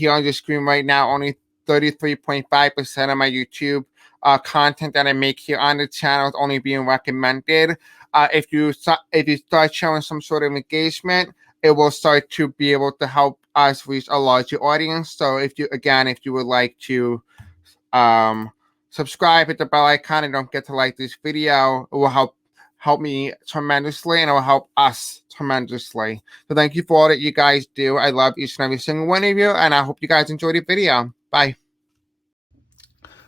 here on your screen right now, only 33.5% of my YouTube content that I make here on the channel is only being recommended. If you start showing some sort of engagement, it will start to be able to help us reach a larger audience. So if you would like to subscribe, hit the bell icon, and don't forget to like this video, it will help me tremendously, and it will help us tremendously. So thank you for all that you guys do. I love each and every single one of you, and I hope you guys enjoyed the video. Bye.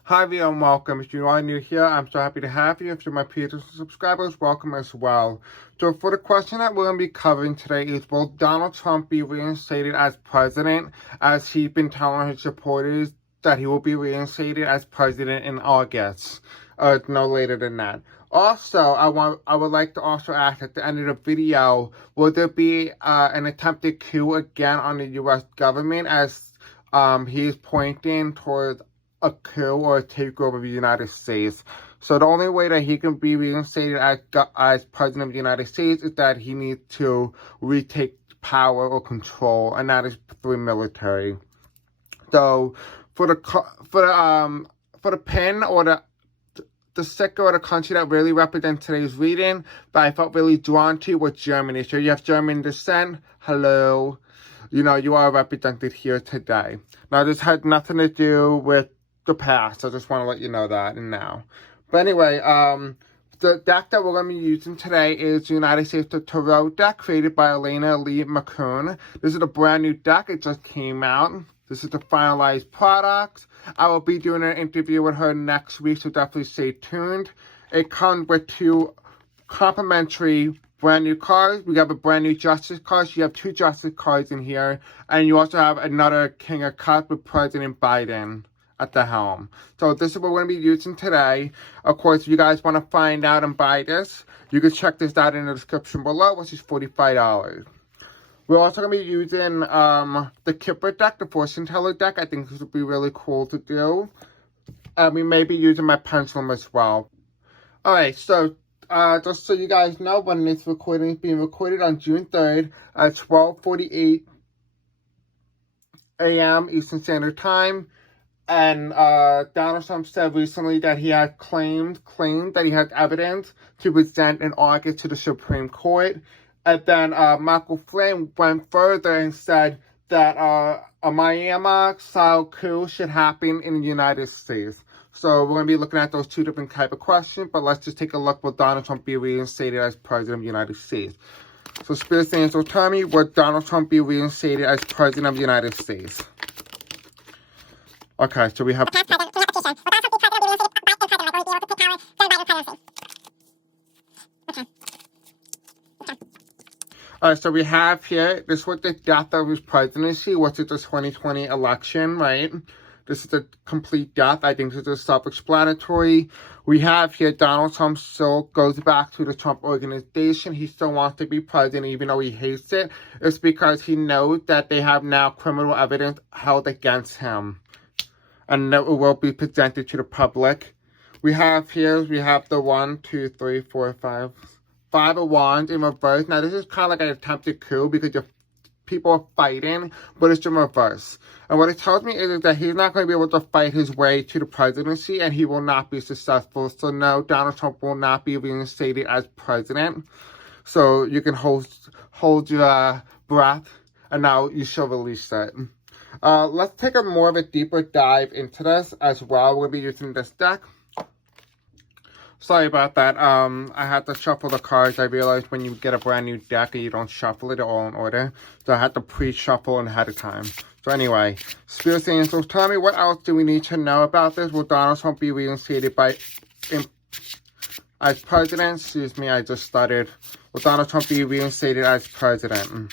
Hi everyone, welcome. If you are new here, I'm so happy to have you. If you're my previous subscribers, welcome as well. So for the question that we're going to be covering today is, will Donald Trump be reinstated as president, as he's been telling his supporters that he will be reinstated as president in August, no later than that. Also, I would like to also ask at the end of the video, will there be an attempted coup again on the U.S. government, as he's pointing towards a coup or a takeover of the United States. So the only way that he can be reinstated as president of the United States is that he needs to retake power or control, and that is through military. So for the pin or the sticker or the country that really represents today's reading that I felt really drawn to was Germany. So you have German descent. Hello. You know, you are represented here today. Now, this had nothing to do with the past. I just want to let you know that and now. But anyway, the deck that we're going to be using today is the United States Tarot deck, created by Elena Lee McCune. This is a brand new deck. It just came out. This is the finalized product. I will be doing an interview with her next week, so definitely stay tuned. It comes with 2 complimentary brand new cards. We have a brand new Justice card. So you have 2 Justice cards in here. And you also have another King of Cups with President Biden at the helm. So this is what we're going to be using today. Of course, if you guys want to find out and buy this, you can check this out in the description below, which is $45. We're also going to be using the Kipper deck, the Fortune Teller deck. I think this would be really cool to do. And we may be using my pendulum as well. Alright, so just so you guys know, when this recording is being recorded on June 3rd at 12:48 a.m. Eastern Standard Time. And Donald Trump said recently that he had claimed that he had evidence to present in August to the Supreme Court. And then Michael Flynn went further and said that a Miami-style coup should happen in the United States. So we're going to be looking at those 2 different type of questions. But let's just take a look. Will Donald Trump be reinstated as president of the United States? So Spirit Angel, tell me, will Donald Trump be reinstated as president of the United States? Okay, so we have... Alright, so we have here, this was the death of his presidency, which is the 2020 election, right? This is the complete death. I think this is self-explanatory. We have here Donald Trump still goes back to the Trump organization. He still wants to be president even though he hates it. It's because he knows that they have now criminal evidence held against him, and that it will be presented to the public. We have the 1, 2, 3, 4, 5 of Wands in reverse. Now, this is kind of like an attempted coup because people are fighting, but it's in reverse. And what it tells me is that he's not going to be able to fight his way to the presidency, and he will not be successful. So, no, Donald Trump will not be reinstated as president. So, you can hold your breath, and now you shall release it. Let's take a more of a deeper dive into this as well. We'll be using this deck. Sorry about that. I had to shuffle the cards. I realized when you get a brand new deck and you don't shuffle it, they're all in order. So I had to pre-shuffle ahead of time. So anyway, Spirit Angels, tell me, what else do we need to know about this? Will Donald Trump be reinstated as president? Excuse me, I just stuttered. Will Donald Trump be reinstated as president?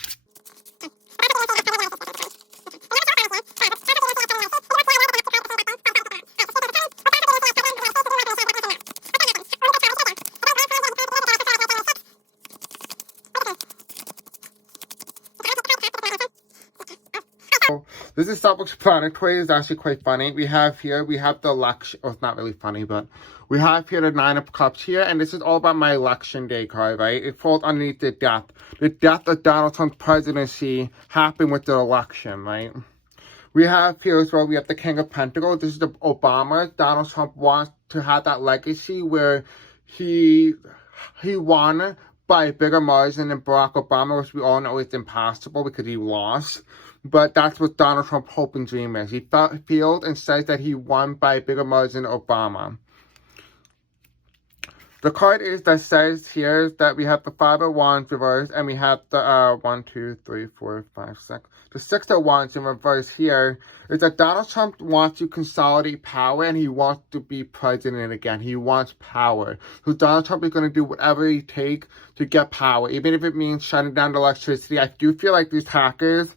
This is self-explanatory. It's actually quite funny. We have the election. Oh, it's not really funny, but we have here the 9 of Cups here, and this is all about my election day card, right? It falls underneath the death. The death of Donald Trump's presidency happened with the election, right? We have here as well, we have the King of Pentacles. This is the Obama. Donald Trump wants to have that legacy where he won by a bigger margin than Barack Obama, which we all know is impossible because he lost. But that's what Donald Trump's hope and dream is. He feels and says that he won by a bigger margin than Obama. The card is that says here that we have the 5 of Wands reversed, and we have the 1, 2, 3, 4, 5, 6. The 6 of Wands in reverse here is that Donald Trump wants to consolidate power, and he wants to be president again. He wants power. So Donald Trump is going to do whatever he takes to get power, even if it means shutting down the electricity. I do feel like these hackers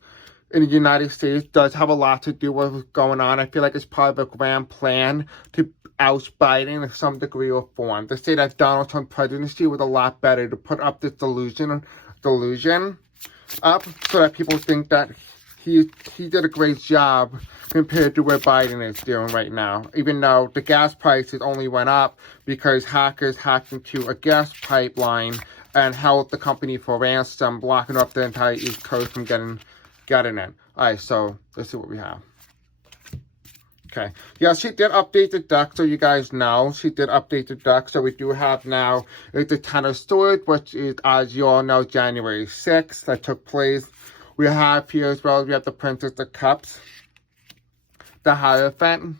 in the United States does have a lot to do with what's going on. I feel like it's part of a grand plan to oust Biden in some degree or form. To say that Donald Trump's presidency was a lot better, to put up this delusion up so that people think that he did a great job compared to what Biden is doing right now. Even though the gas prices only went up because hackers hacked into a gas pipeline and held the company for ransom, blocking up the entire East Coast from getting in. Alright, so let's see what we have. Okay. Yeah, she did update the deck, so you guys know. She did update the deck, so we do have now the 10 of Swords, which is, as you all know, January 6th, that took place. We have here as well, we have the Princess of Cups, the Hierophant.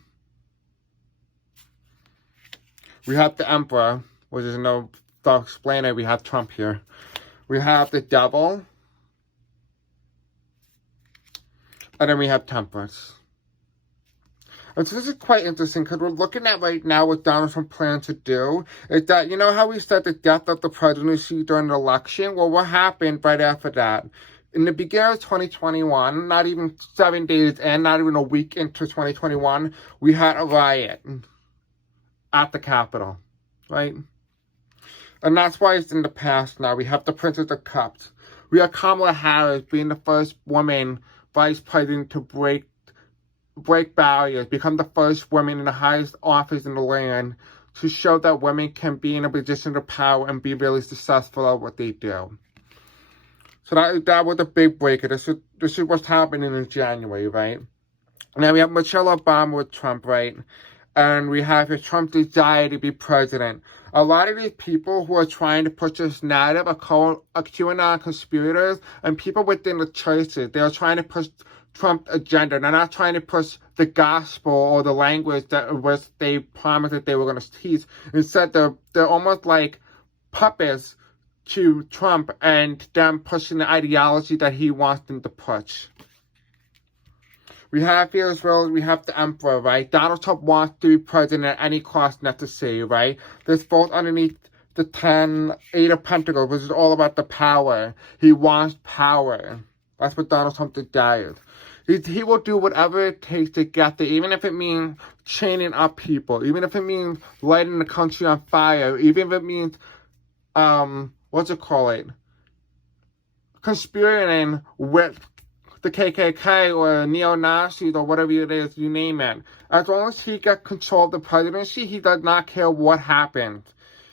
We have the Emperor, which is no self-explainer. We have Trump here. We have the Devil. And then we have Temperance. And so this is quite interesting because we're looking at right now what Donald Trump plans to do. Is that, you know how we said the death of the presidency during the election? Well, what happened right after that? In the beginning of 2021, not even 7 days in, not even a week into 2021, we had a riot at the Capitol, right? And that's why it's in the past now. We have the Princess of Cups. We have Kamala Harris being the first woman vice president to break barriers, become the first woman in the highest office in the land, to show that women can be in a position of power and be really successful at what they do. So that was a big breaker. This is what's happening in January, right? Now we have Michelle Obama with Trump, right? And we have here Trump's desire to be president. A lot of these people who are trying to push this narrative are called QAnon conspirators and people within the churches. They are trying to push Trump's agenda. They're not trying to push the gospel or the language that was they promised that they were going to teach. Instead, they're almost like puppets to Trump and them pushing the ideology that he wants them to push. We have here as well, we have the Emperor, right? Donald Trump wants to be president at any cost necessary, right? This falls underneath the 8 of Pentacles, which is all about the power. He wants power. That's what Donald Trump desires. He will do whatever it takes to get there, even if it means chaining up people, even if it means lighting the country on fire, even if it means, conspiring with the KKK or neo-Nazis or whatever it is, you name it. As long as he gets control of the presidency, he does not care what happens.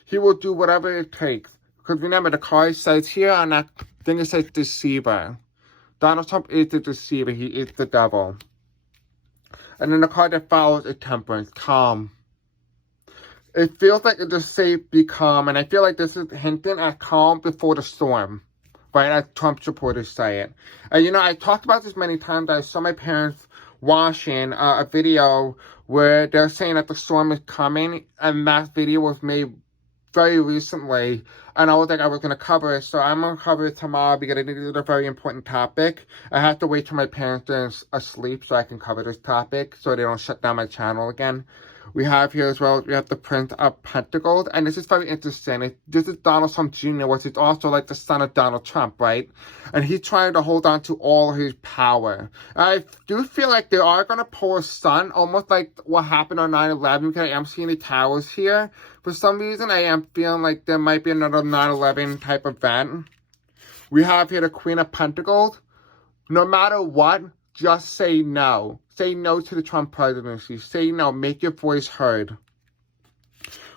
He will do whatever it takes. Because remember, the card says here on that thing, it says deceiver. Donald Trump is the deceiver. He is the devil. And then the card that follows is Temperance, calm. It feels like it's just safe, be calm. And I feel like this is hinting at calm before the storm. Right, as Trump supporters say it. And you know, I talked about this many times. I saw my parents watching a video where they're saying that the storm is coming. And that video was made very recently. And I was like, I was going to cover it. So I'm going to cover it tomorrow because I think it's a very important topic. I have to wait till my parents are asleep so I can cover this topic so they don't shut down my channel again. We have here as well, we have the Prince of Pentacles, and this is very interesting. This is Donald Trump Jr., which is also like the son of Donald Trump, right? And he's trying to hold on to all his power. I do feel like they are going to pull a stunt, almost like what happened on 9/11, because I am seeing the towers here. For some reason, I am feeling like there might be another 9/11 type event. We have here the Queen of Pentacles. No matter what, just say no. Say no to the Trump presidency. Say no. Make your voice heard.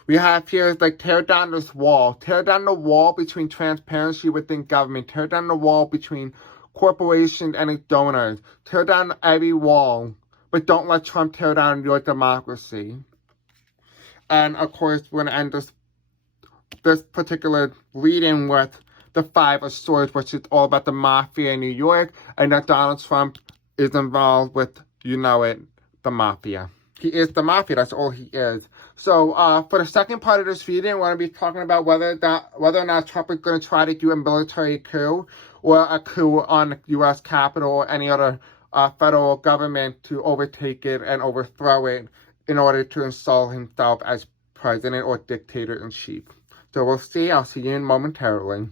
We have here, like, tear down this wall. Tear down the wall between transparency within government. Tear down the wall between corporations and its donors. Tear down every wall, but don't let Trump tear down your democracy. And of course, we're going to end this particular reading with the Five of Swords, which is all about the mafia in New York, and that Donald Trump is involved with, you know it, the mafia. He is the mafia. That's all he is. So for the second part of this reading, we're going to be talking about whether or not Trump is going to try to do a military coup or a coup on the U.S. Capitol or any other federal government to overtake it and overthrow it in order to install himself as president or dictator-in-chief. So we'll see. I'll see you in momentarily.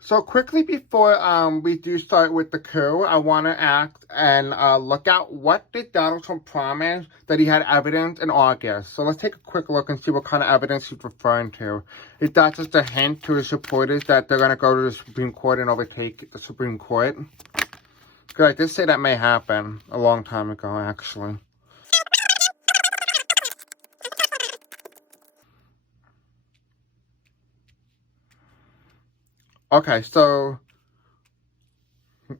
So quickly before we do start with the coup, I want to ask and look at what did Donald Trump promise that he had evidence in August. So let's take a quick look and see what kind of evidence he's referring to. Is that just a hint to his supporters that they're going to go to the Supreme Court and overtake the Supreme Court? Because I did say that may happen a long time ago, actually. Okay, so,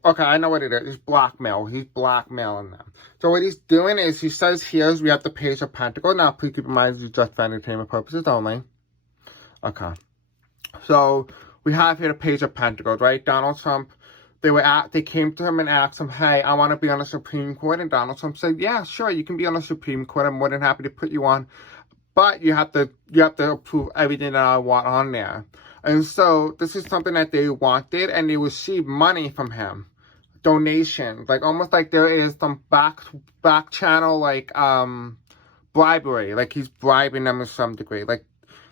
I know what it is. It's blackmail. He's blackmailing them. So what he's doing is, he says here, we have the Page of Pentacles. Now, please keep in mind, this is just for entertainment purposes only. Okay. So, we have here the Page of Pentacles, right? Donald Trump, they came to him and asked him, hey, I want to be on the Supreme Court. And Donald Trump said, yeah, sure, you can be on the Supreme Court. I'm more than happy to put you on. But you have to approve everything that I want on there. And so this is something that they wanted, and they received money from him, donations, like almost like there is some back channel like bribery, like he's bribing them to some degree, like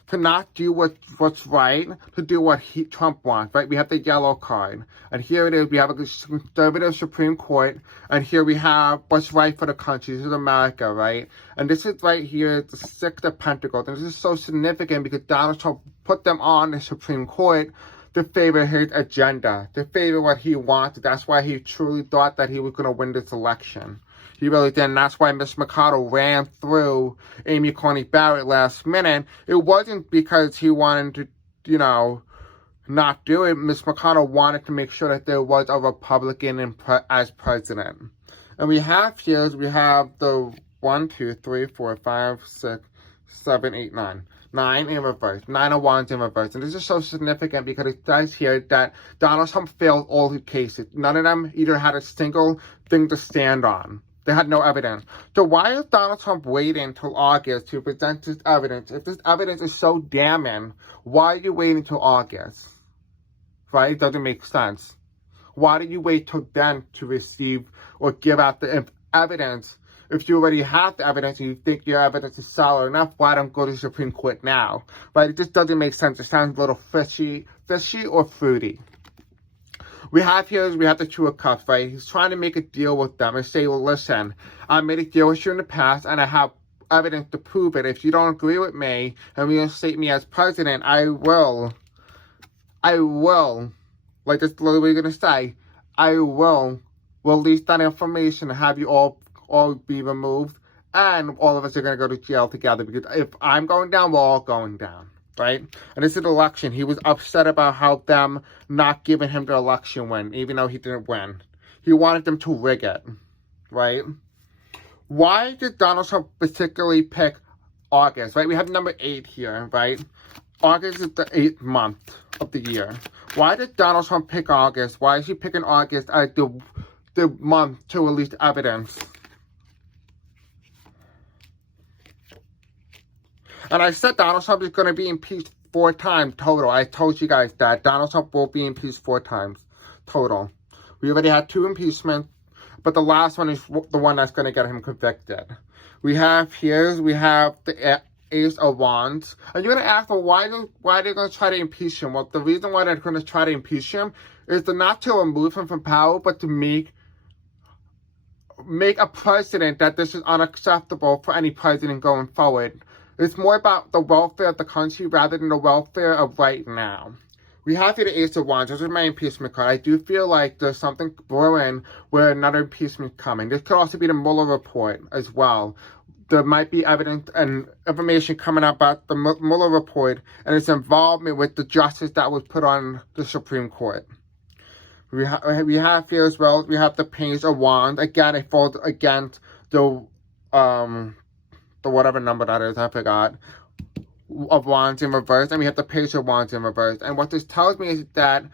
to not do what's right, to do what Trump wants, right? We have the yellow card, and here it is. We have a conservative Supreme Court, and here we have what's right for the country. This is America, right? And this is right here, the Six of Pentacles, and this is so significant because Donald Trump put them on the Supreme Court to favor his agenda, to favor what he wanted. That's why he truly thought that he was going to win this election. He really did, and that's why Miss McConnell ran through Amy Coney Barrett last minute. It wasn't because he wanted to, not do it. Miss McConnell wanted to make sure that there was a Republican as president. And we have the 1, 2, 3, 4, 5, 6, 7, 8, 9. 9 in reverse. 9 of Wands in reverse. And this is so significant because it says here that Donald Trump failed all his cases. None of them either had a single thing to stand on. They had no evidence. So why is Donald Trump waiting until August to present this evidence? If this evidence is so damning, why are you waiting until August? Right? It doesn't make sense. Why do you wait till then to receive or give out the evidence? If you already have the evidence and you think your evidence is solid enough, why don't go to the Supreme Court now? Right? It just doesn't make sense. It sounds a little fishy or fruity. We have the Two of Cups, right? He's trying to make a deal with them and say, well, listen, I made a deal with you in the past and I have evidence to prove it. If you don't agree with me and reinstate me as president, I will, like that's literally going to say, I will release that information and have you all be removed, and all of us are going to go to jail together, because if I'm going down, we're all going down. Right? And this is an election. He was upset about how them not giving him the election win, even though he didn't win. He wanted them to rig it. Right? Why did Donald Trump particularly pick August? Right? We have number 8 here, right? August is the 8th month of the year. Why did Donald Trump pick August? Why is he picking August as the month to release evidence? And I said Donald Trump is going to be impeached 4 times total. I told you guys that. Donald Trump will be impeached 4 times total. We already had 2 impeachments, but the last one is the one that's going to get him convicted. We have the Ace of Wands. And you're going to ask, well, why are they going to try to impeach him? Well, the reason why they're going to try to impeach him is not to remove him from power, but to make a precedent that this is unacceptable for any president going forward. It's more about the welfare of the country rather than the welfare of right now. We have here the Ace of Wands. This is my impeachment card. I do feel like there's something brewing where another impeachment coming. This could also be the Mueller report as well. There might be evidence and information coming out about the Mueller report and its involvement with the justice that was put on the Supreme Court. We have here as well, we have the Page of Wands. Again, it falls against the whatever number that is, I forgot, of Wands in reverse, and we have the Page of Wands in reverse. And what this tells me is that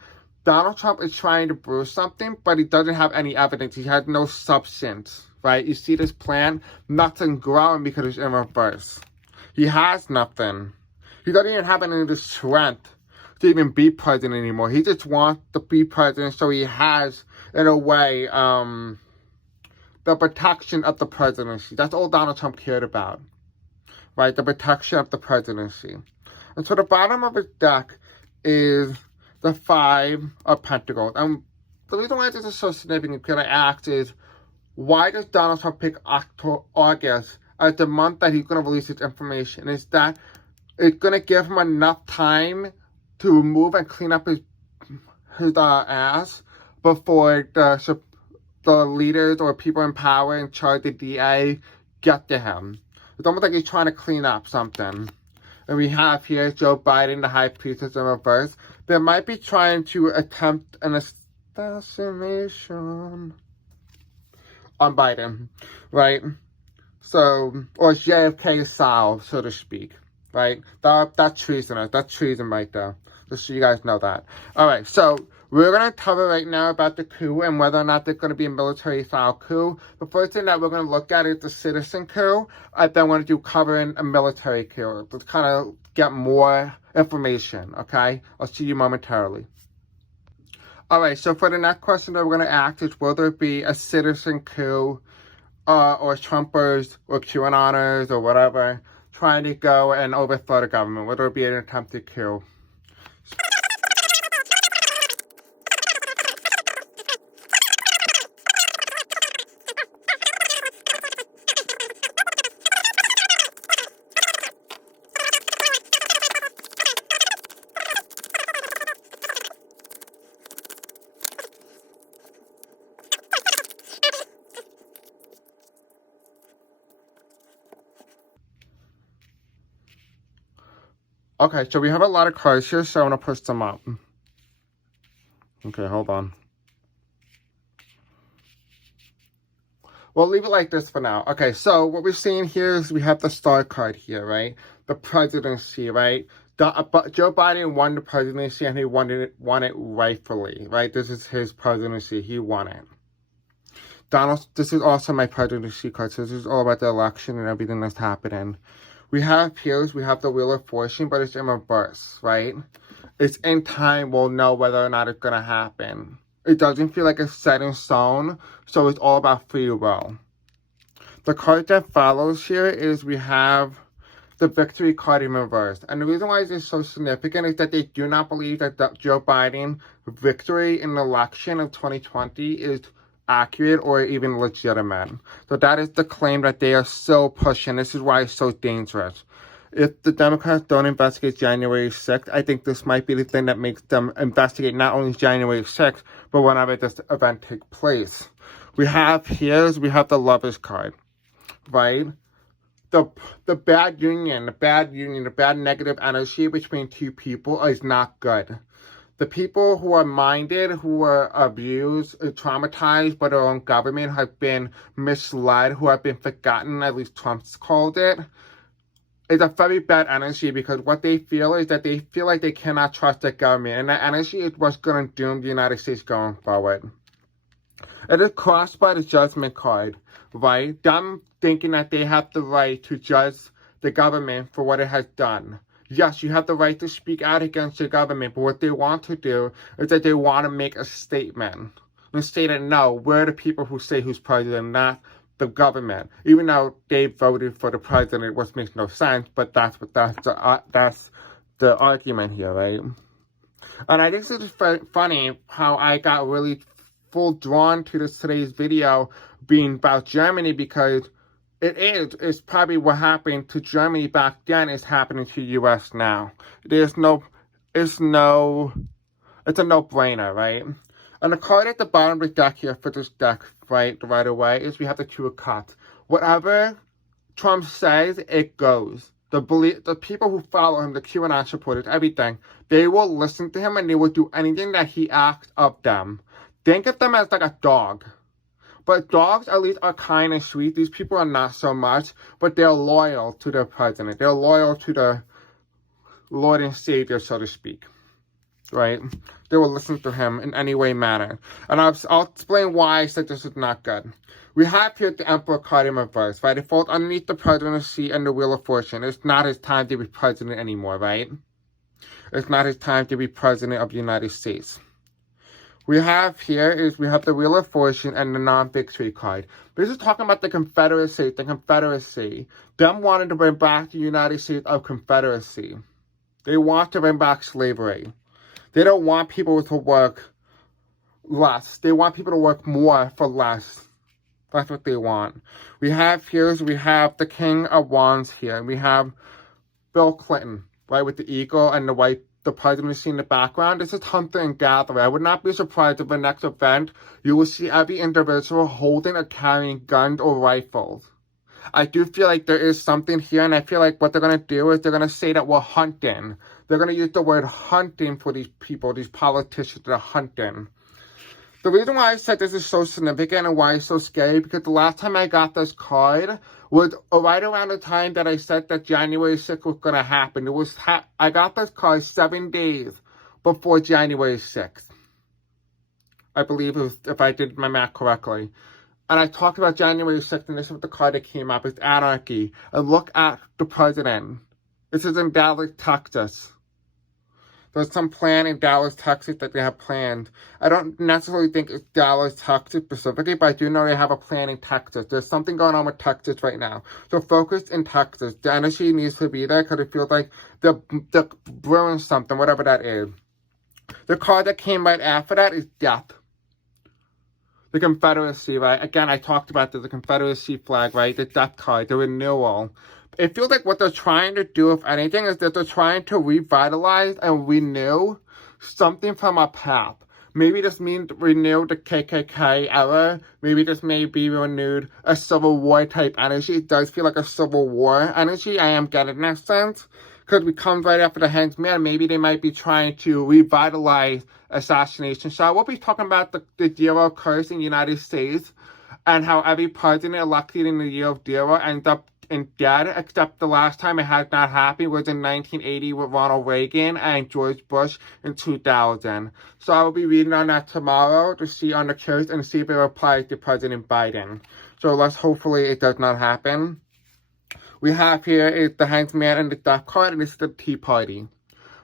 Donald Trump is trying to brew something, but he doesn't have any evidence. He has no substance, right? You see this plan? Nothing growing because it's in reverse. He has nothing. He doesn't even have any of the strength to even be president anymore. He just wants to be president, so he has, in a way, the protection of the presidency. That's all Donald Trump cared about, right? The protection of the presidency. And so the bottom of his deck is the Five of Pentacles. And the reason why this is so significant, because I asked, is why does Donald Trump pick August as the month that he's going to release his information? Is that it's going to give him enough time to remove and clean up his ass before the leaders or people in power in charge, the DA, get to him. It's almost like he's trying to clean up something. And we have here Joe Biden, the High Priestess in reverse. They might be trying to attempt an assassination on Biden, right? So, or JFK style, so to speak, right? That's treason. That's treason right there. Just so you guys know that. Alright, so we're going to cover right now about the coup and whether or not there's going to be a military-style coup. The first thing that we're going to look at is the citizen coup. I then want to do covering a military coup to kind of get more information, okay? I'll see you momentarily. Alright, so for the next question that we're going to ask is, will there be a citizen coup or Trumpers or QAnoners or whatever trying to go and overthrow the government? Will there be an attempted coup? Okay, so we have a lot of cards here, so I'm going to push them up. Okay, hold on. We'll leave it like this for now. Okay, so what we're seeing here is we have the star card here, right? The presidency, right? Joe Biden won the presidency and he won it rightfully, right? This is his presidency. He won it. This is also my presidency card. So this is all about the election and everything that's happening. We have here, we have the Wheel of Fortune, but it's in reverse, right? It's in time, we'll know whether or not it's going to happen. It doesn't feel like it's set in stone, so it's all about free will. The card that follows here is we have the Victory card in reverse. And the reason why this is so significant is that they do not believe that Joe Biden's victory in the election of 2020 is accurate or even legitimate. So that is the claim that they are still pushing. This is why it's so dangerous. If the Democrats don't investigate January 6th, I think this might be the thing that makes them investigate not only January 6th, but whenever this event takes place. We have the Lovers card, right? The bad union, the bad negative energy between two people is not good. The people who are minded, who are abused, traumatized by their own government, have been misled, who have been forgotten, at least Trump's called it, is a very bad energy, because what they feel is that they feel like they cannot trust the government, and that energy is what's going to doom the United States going forward. It is crossed by the Judgment card, right? Them thinking that they have the right to judge the government for what it has done. Yes, you have the right to speak out against the government, but what they want to do is that they want to make a statement. And state that, no, we're the people who say who's president, not the government. Even though they voted for the president, which makes no sense, but that's the argument here, right? And I think it's funny how I got really full drawn to today's video being about Germany, because it's probably what happened to Germany back then is happening to U.S. now. It's a no-brainer, right? And the card at the bottom of the deck here for this deck, right away, is we have the Two of Cups. Whatever Trump says, it goes. The people who follow him, the QAnon supporters, everything, they will listen to him and they will do anything that he asks of them. Think of them as like a dog. But dogs at least are kind and sweet. These people are not so much, but they're loyal to their president. They're loyal to the Lord and Savior, so to speak. Right? They will listen to him in any way matter. And I'll explain why I said this is not good. We have here the Emperor card in reverse, right? It falls underneath the presidency and the Wheel of Fortune. It's not his time to be president anymore, right? It's not his time to be president of the United States. We have here we have the Wheel of Fortune and the non-victory card. This is talking about the Confederacy. The Confederacy. Them wanting to bring back the United States of Confederacy. They want to bring back slavery. They don't want people to work less. They want people to work more for less. That's what they want. We have the King of Wands here. We have Bill Clinton, right, with the eagle and the presidency in the background. This is hunter and gatherer. I would not be surprised if the next event you will see every individual holding or carrying guns or rifles. I do feel like there is something here, and I feel like what they're going to do is they're going to say that we're hunting. They're going to use the word hunting for these people, these politicians that are hunting. The reason why I said this is so significant and why it's so scary, because the last time I got this card was right around the time that I said that January 6th was going to happen. I got this card 7 days before January 6th. I believe it was, if I did my math correctly. And I talked about January 6th, and this is the card that came up. It's anarchy. And look at the president. This is in Dallas, Texas. There's some plan in Dallas, Texas that they have planned. I don't necessarily think it's Dallas, Texas specifically, but I do know they have a plan in Texas. There's something going on with Texas right now. So focus in Texas. The energy needs to be there because it feels like they're brewing something, whatever that is. The card that came right after that is death. The Confederacy, right? Again, I talked about the Confederacy flag, right? The death card, the renewal. It feels like what they're trying to do, if anything, is that they're trying to revitalize and renew something from our past. Maybe this means renew the KKK era. Maybe this may be renewed a Civil War type energy. It does feel like a Civil War energy. I am getting that sense. Because we come right after the Hanged Man. Maybe they might be trying to revitalize assassination. So I will be talking about the zero curse in the United States and how every president elected in the year of zero ends up in dead, except the last time it had not happened was in 1980 with Ronald Reagan and George Bush in 2000. So I will be reading on that tomorrow to see on the curse and see if it applies to President Biden. So hopefully it does not happen. We have here is the Hanged Man and the Death card, and this is the Tea Party.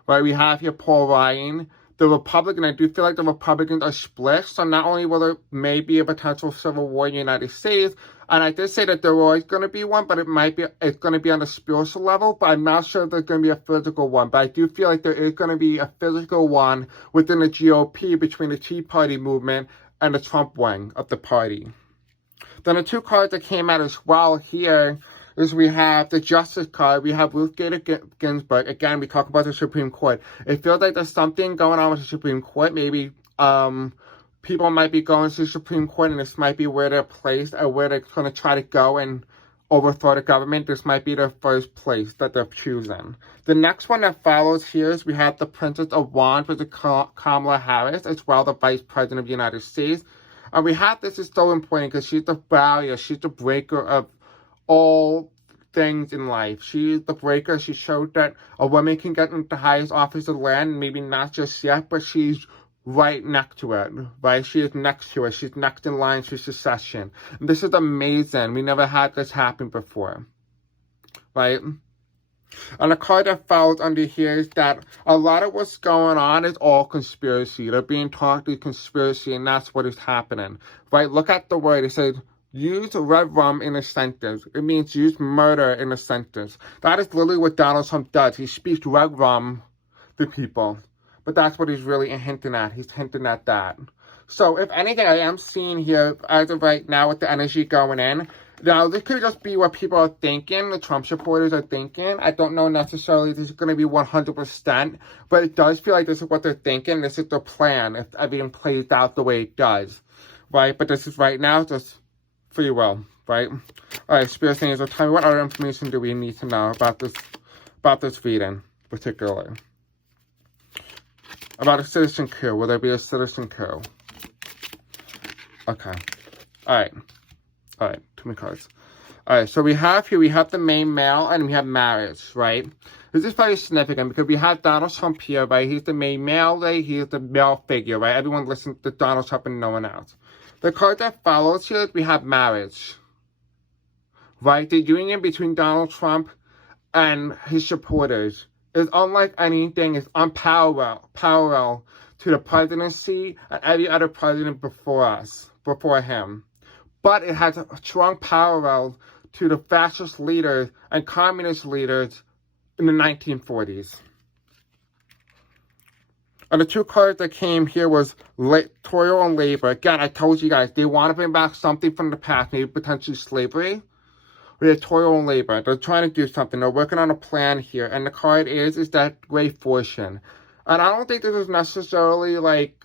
Right, we have here Paul Ryan, the Republican. I do feel like the Republicans are split, so not only will there may be a potential civil war in the United States, and I did say that there was going to be one, but it's going to be on a spiritual level, but I'm not sure if there's going to be a physical one. But I do feel like there is going to be a physical one within the GOP between the Tea Party movement and the Trump wing of the party. Then the two cards that came out as well here is we have the Justice card. We have Ruth Bader Ginsburg. Again, we talk about the Supreme Court. It feels like there's something going on with the Supreme Court. Maybe people might be going to the Supreme Court, and this might be where they're placed or where they're going to try to go and overthrow the government. This might be the first place that they're choosing. The next one that follows here is we have the Princess of Wands, which is Kamala Harris, as well, the Vice President of the United States. And we have this is so important because she's the barrier. She's the breaker of all things in life. She's the breaker. She showed that a woman can get into the highest office of land, maybe not just yet, but she's right next to it, right? She is next to it. She's next in line for succession. And this is amazing. We never had this happen before, right? And the card that follows under here is that a lot of what's going on is all conspiracy. They're being taught through conspiracy, and that's what is happening, right? Look at the word. It says, use red rum in a sentence. It means use murder in a sentence. That is literally what Donald Trump does. He speaks red rum to people. But that's what he's really hinting at. He's hinting at that. So, if anything, I am seeing here, as of right now, with the energy going in. Now, this could just be what people are thinking, the Trump supporters are thinking. I don't know necessarily this is going to be 100%, but it does feel like this is what they're thinking. This is their plan, if everything plays out the way it does, right? But this is right now just free will, right? All right, Spirit Angels, tell me what other information do we need to know about this reading, particularly? About a citizen coup. Will there be a citizen coup? Okay. Alright. Alright, too many cards. Alright, so we have here, we have the main male and we have marriage, right? This is very significant because we have Donald Trump here, right? He's the main male, right? He's the male figure, right? Everyone listens to Donald Trump and no one else. The card that follows here, we have marriage, right? The union between Donald Trump and his supporters is unlike anything, it's unparalleled to the presidency and every other president before him. But it has a strong parallel to the fascist leaders and communist leaders in the 1940s. And the two cards that came here was toil and labor. Again, I told you guys, they want to bring back something from the past, maybe potentially slavery. With toil and labor. They're trying to do something. They're working on a plan here. And the card is that great fortune. And I don't think this is necessarily like,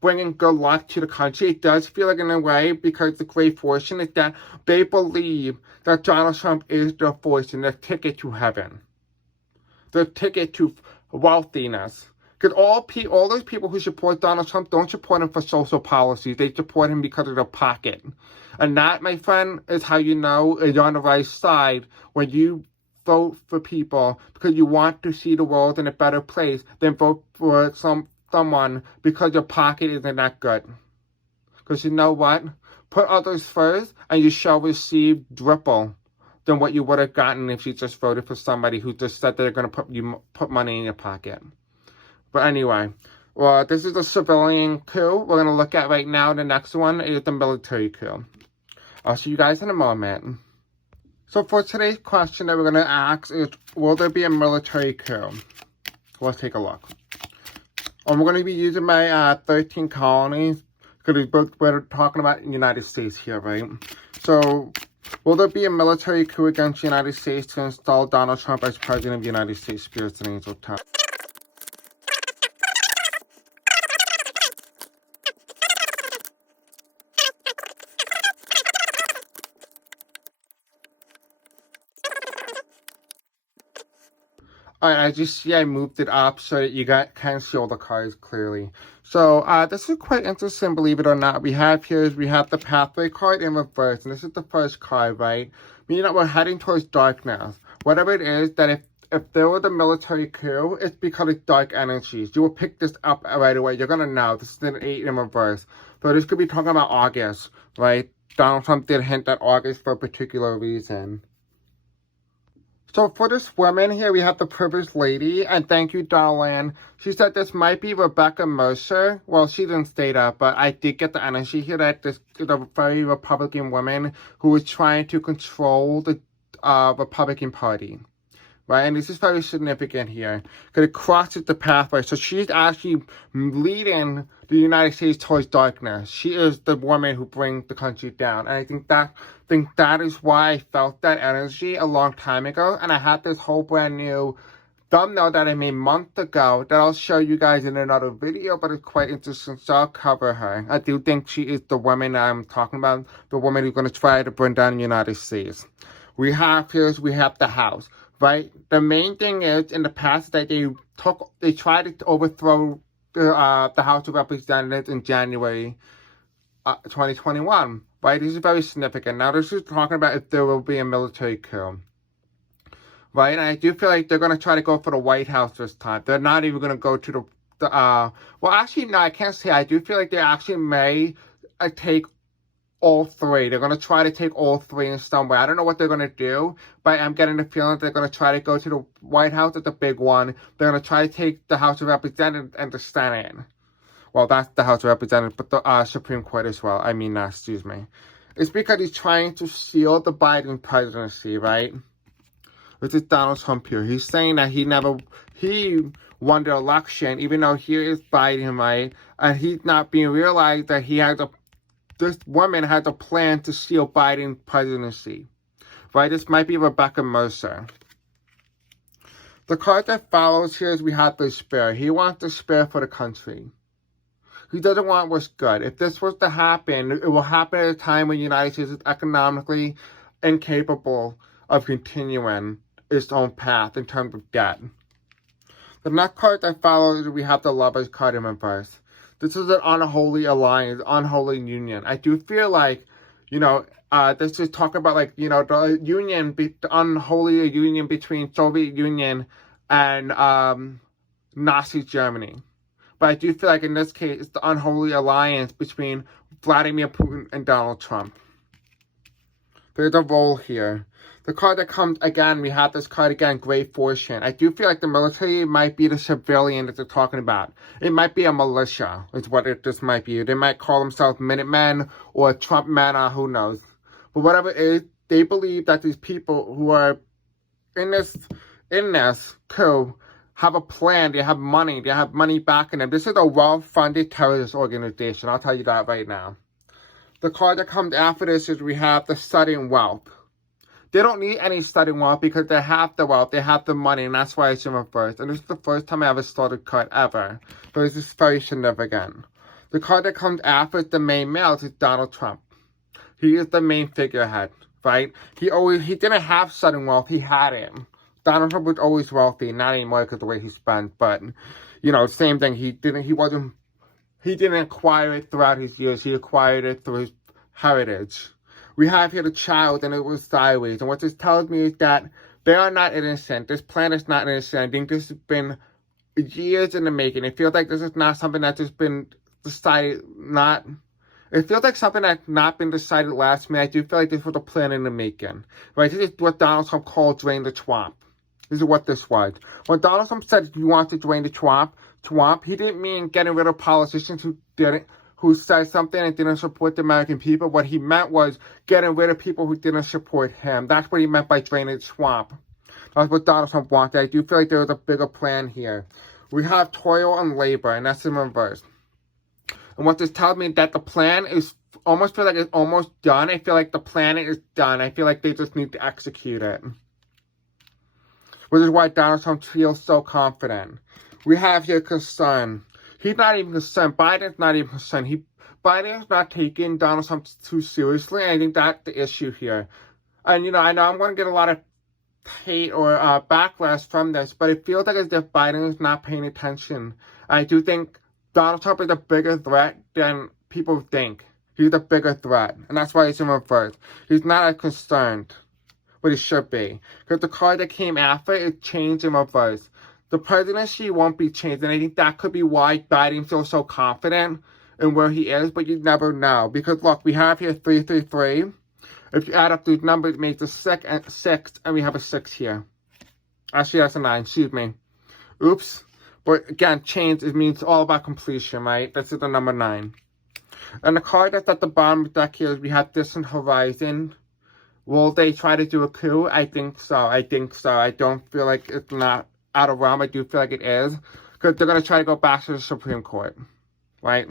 bringing good luck to the country. It does feel like in a way, because the great fortune is that they believe that Donald Trump is their fortune, their ticket to heaven, their ticket to wealthiness. Because all those people who support Donald Trump don't support him for social policies. They support him because of their pocket. And that, my friend, is how you know you're on the right side when you vote for people because you want to see the world in a better place than vote for someone because your pocket isn't that good. Because you know what? Put others first and you shall receive triple than what you would have gotten if you just voted for somebody who just said they're going to put money in your pocket. But anyway, well, this is a civilian coup we're going to look at right now. The next one is the military coup. I'll see you guys in a moment. So for today's question that we're going to ask is, will there be a military coup? Let's take a look. And we're going to be using my 13 colonies, because we're talking about the United States here, right? So, will there be a military coup against the United States to install Donald Trump as President of the United States? Spirits and Angel Time. Alright, I just see I moved it up so that you can see all the cards clearly. So, this is quite interesting, believe it or not. We have the Pathway card in reverse, and this is the first card, right? Meaning that we're heading towards darkness. Whatever it is, that if there was a military coup, it's because of dark energies. You will pick this up right away. You're gonna know. This is an 8 in reverse. So this could be talking about August, right? Donald Trump did hint at August for a particular reason. So for this woman here, we have the privileged lady, and thank you, Darlene. She said this might be Rebecca Mercer. Well, she didn't state that, but I did get the energy here that this is a very Republican woman who is trying to control the Republican Party. Right, and this is very significant here because it crosses the pathway. So she's actually leading the United States towards darkness. She is the woman who brings the country down, and I think that is why I felt that energy a long time ago. And I had this whole brand new thumbnail that I made months ago that I'll show you guys in another video, but it's quite interesting, so I'll cover her. I do think she is the woman I'm talking about, the woman who's going to try to bring down the United States. We have the House. Right? The main thing is, in the past, that they tried to overthrow the House of Representatives in January 2021. Right? This is very significant. Now, this is talking about if there will be a military coup. Right? And I do feel like they're going to try to go for the White House this time. They're not even going to go to well, actually, no, I can't say. I do feel like they actually may take all three. They're going to try to take all three in some way. I don't know what they're going to do, but I'm getting the feeling they're going to try to go to the White House at the big one. They're going to try to take the House of Representatives and the Senate. Well, that's the House of Representatives, but the Supreme Court as well. I mean, excuse me. It's because he's trying to seal the Biden presidency, right? This is Donald Trump here. He's saying that he won the election, even though here is Biden, right? And he's not being realized that this woman has a plan to seal Biden's presidency. Right? This might be Rebecca Mercer. The card that follows here is we have the despair. He wants despair for the country. He doesn't want what's good. If this was to happen, it will happen at a time when the United States is economically incapable of continuing its own path in terms of debt. The next card that follows, we have the Lovers card in reverse. This is an unholy alliance, unholy union. I do feel like, this is talking about, like, the union, the unholy union between Soviet Union and Nazi Germany. But I do feel like in this case, it's the unholy alliance between Vladimir Putin and Donald Trump. There's a role here. The card that comes, again, we have this card again, Great Fortune. I do feel like the military might be the civilian that they're talking about. It might be a militia, is what this might be. They might call themselves Minutemen or Trump men, or who knows. But whatever it is, they believe that these people who are in this coup have a plan, they have money backing them. This is a well-funded terrorist organization, I'll tell you that right now. The card that comes after this is we have the sudden wealth. They don't need any sudden wealth because they have the wealth, they have the money, and that's why it's in reverse. And this is the first time I ever saw the card ever. But this is very significant. The card that comes after the main male is Donald Trump. He is the main figurehead, right? He didn't have sudden wealth, he had it. Donald Trump was always wealthy, not anymore because of the way he spent, but, same thing. He didn't acquire it throughout his years. He acquired it through his heritage. We have here the child, and it was sideways. And what this tells me is that they are not innocent. This plan is not innocent. I think this has been years in the making. It feels like this is not something that's just been decided, it feels like something that's not been decided last minute. I do feel like this was a plan in the making. Right? This is what Donald Trump called drain the swamp. This is what this was. When Donald Trump said you want to drain the swamp, he didn't mean getting rid of politicians who said something and didn't support the American people. What he meant was getting rid of people who didn't support him. That's what he meant by draining the swamp. That's what Donald Trump wanted. I do feel like there was a bigger plan here. We have toil and labor, and that's in reverse. And what this tells me is that the plan is almost feel like it's almost done. I feel like the plan is done. I feel like they just need to execute it. Which is why Donald Trump feels so confident. We have here concern. He's not even concerned. Biden's not even concerned. Biden is not taking Donald Trump too seriously. And I think that's the issue here. And, I know I'm going to get a lot of hate or backlash from this, but it feels like as if Biden is not paying attention. I do think Donald Trump is a bigger threat than people think. He's a bigger threat. And that's why he's in reverse. He's not as concerned. But he should be. Because the card that came after is changed in reverse. The presidency won't be changed. And I think that could be why Biden feels so confident in where he is. But you never know. Because look, we have here 333. If you add up these numbers, it makes a 6. And we have a 6 here. Actually, that's a 9. Excuse me. Oops. But again, change, it means all about completion, right? This is the number 9. And the card that's at the bottom of the deck here is we have Distant Horizon. Will they try to do a coup? I think so. I don't feel like it's not out of realm. I do feel like it is. Because they're going to try to go back to the Supreme Court. Right?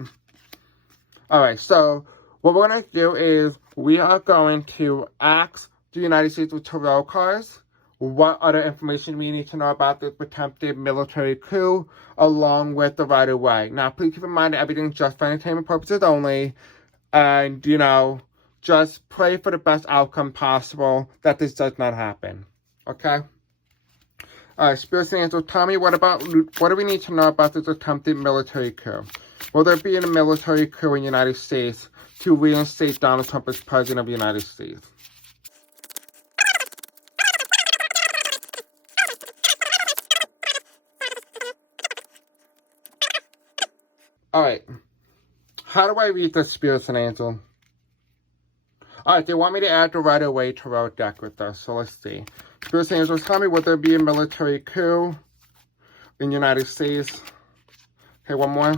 Alright, so what we're going to do is we are going to ask the United States with tarot cards what other information we need to know about this attempted military coup along with the right of way. Now, please keep in mind that everything's just for entertainment purposes only. And, just pray for the best outcome possible that this does not happen. Okay? Alright, Spirit and Angels, tell me what do we need to know about this attempted military coup? Will there be a military coup in the United States to reinstate Donald Trump as President of the United States? Alright. How do I read this, Spirits and Angels? Alright, they want me to add the right of way tarot deck with us, so let's see. Spirits and Angels, tell me, would there be a military coup in the United States? Okay, one more.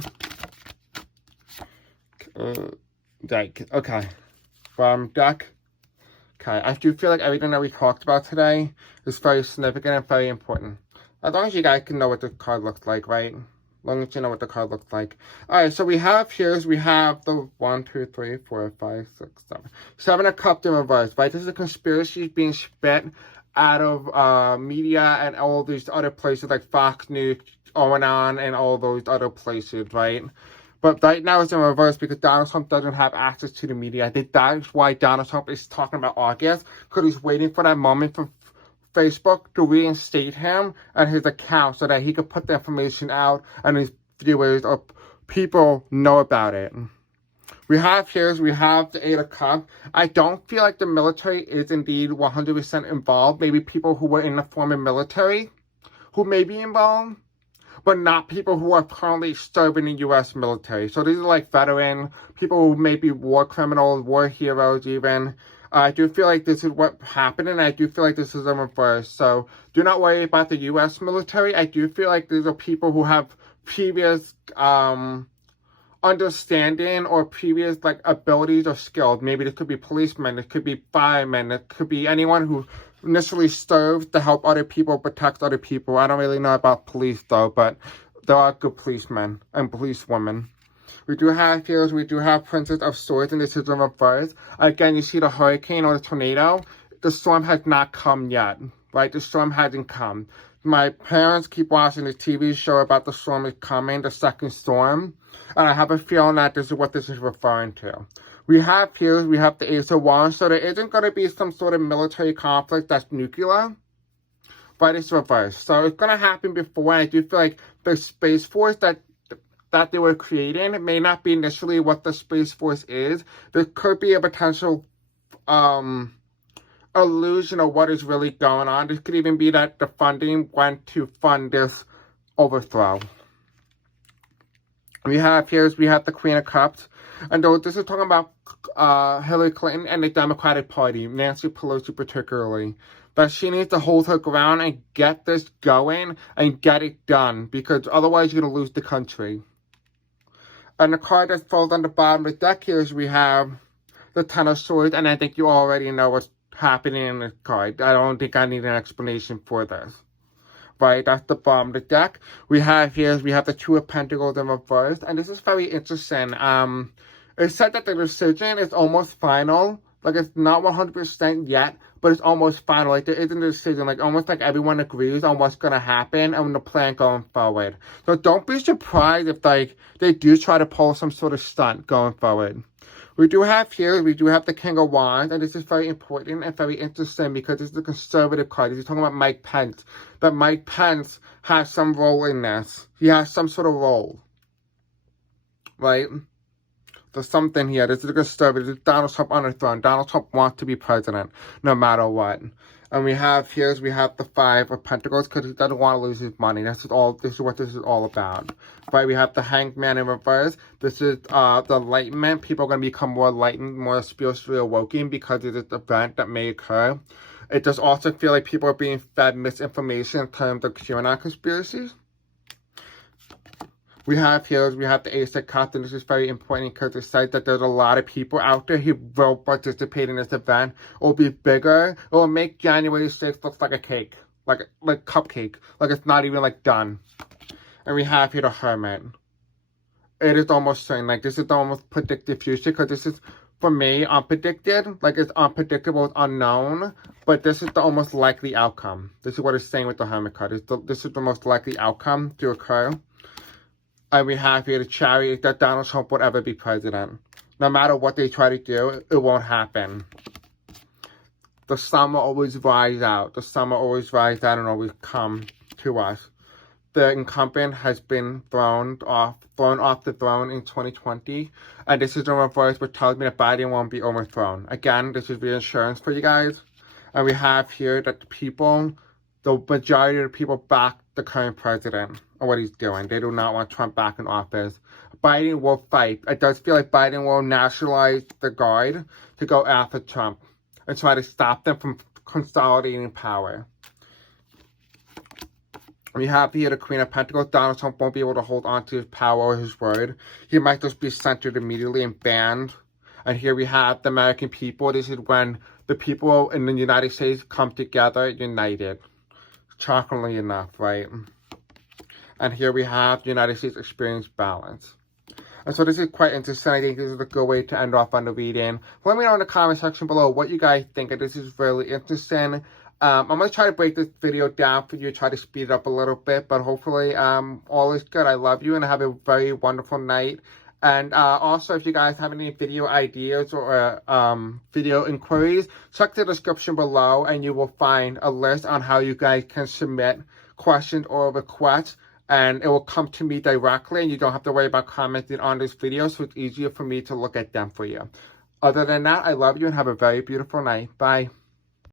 Deck. Okay. Deck. Okay, I do feel like everything that we talked about today is very significant and very important. As long as you guys can know what the card looks like, right? As long as you know what the card looks like. Alright, so we have the 1, 2, 3, 4, 5, 6, 7. 7 of Cups in reverse, right? This is a conspiracy being spit out of media and all these other places like Fox News, OAnon, and all those other places, right? But right now it's in reverse because Donald Trump doesn't have access to the media. I think that's why Donald Trump is talking about August, because he's waiting for that moment for Facebook to reinstate him and his account so that he could put the information out and his viewers or people know about it. We have the Eight of Cups. I don't feel like the military is indeed 100% involved. Maybe people who were in the former military who may be involved, but not people who are currently serving in the U.S. military. So these are like veterans, people who may be war criminals, war heroes even. I do feel like this is what happened, and I do feel like this is a reverse. So do not worry about the U.S. military. I do feel like these are people who have previous understanding or previous like abilities or skills. Maybe this could be policemen, it could be firemen, it could be anyone who initially serves to help other people, protect other people. I don't really know about police though, but there are good policemen and policewomen. We do have Princess of Swords, and this is in reverse. Again, you see the hurricane or the tornado. The storm has not come yet, right? The storm hasn't come. My parents keep watching the TV show about the storm is coming, the second storm. And I have a feeling that this is what this is referring to. We have the Ace of Wands. So there isn't going to be some sort of military conflict that's nuclear, but it's reversed. So it's going to happen before. And I do feel like the Space Force that they were creating may not be initially what the Space Force is. There could be a potential illusion of what is really going on. This could even be that the funding went to fund this overthrow. We have the Queen of Cups. And though this is talking about Hillary Clinton and the Democratic Party, Nancy Pelosi particularly, that she needs to hold her ground and get this going and get it done, because otherwise you're going to lose the country. And the card that falls on the bottom of the deck here is we have the Ten of Swords, and I think you already know what's happening in this card. I don't think I need an explanation for this. Right, that's the bottom of the deck. We have the Two of Pentacles in reverse, and this is very interesting. It said that the decision is almost final. Like, it's not 100% yet, but it's almost final. Like, there isn't a decision. Like, almost like everyone agrees on what's going to happen and the plan going forward. So don't be surprised if, like, they do try to pull some sort of stunt going forward. We do have the King of Wands, and this is very important and very interesting because this is a conservative card. This is talking about Mike Pence. That Mike Pence has some role in this. He has some sort of role. Right? There's something here. This is a conservative. This is Donald Trump on the throne. Donald Trump wants to be president no matter what. And we have the Five of Pentacles because he doesn't want to lose his money. This is what this is all about. Right? We have the Hanged Man in reverse. This is the Enlightenment. People are going to become more enlightened, more spiritually awoken because of this event that may occur. It does also feel like people are being fed misinformation in terms of QAnon conspiracies. We have the Ace of Cups, and this is very important because it says that there's a lot of people out there who will participate in this event. It will be bigger. It will make January 6th look like a cake. Like cupcake. Like it's not even like done. And we have here the Hermit. It is almost certain. Like this is the almost predicted future because this is, for me, unpredicted. Like it's unpredictable, it's unknown. But this is the almost likely outcome. This is what it's saying with the Hermit card. This is the most likely outcome to occur. And we have here the Chariot, that Donald Trump would ever be president. No matter what they try to do, it won't happen. The sun will always rise out. The sun will always rise out and always come to us. The incumbent has been thrown off the throne in 2020. And this is in reverse, which tells me that Biden won't be overthrown. Again, this is reassurance for you guys. And we have here that the majority of the people back the current president and what he's doing. They do not want Trump back in office. Biden will fight. It does feel like Biden will nationalize the Guard to go after Trump and try to stop them from consolidating power. We have here the Queen of Pentacles. Donald Trump won't be able to hold on to his power or his word. He might just be censored immediately and banned. And here we have the American people. This is when the people in the United States come together united. Shockingly enough, right? And here we have the United States experience balance. And so this is quite interesting. I think this is a good way to end off on the reading. Let me know in the comment section below what you guys think. This is really interesting. I'm going to try to break this video down for you, try to speed it up a little bit. But hopefully all is good. I love you and have a very wonderful night. And also, if you guys have any video ideas or video inquiries, check the description below and you will find a list on how you guys can submit questions or requests. and it will come to me directly, and you don't have to worry about commenting on this video, so it's easier for me to look at them for you. Other than that, I love you and have a very beautiful night. Bye.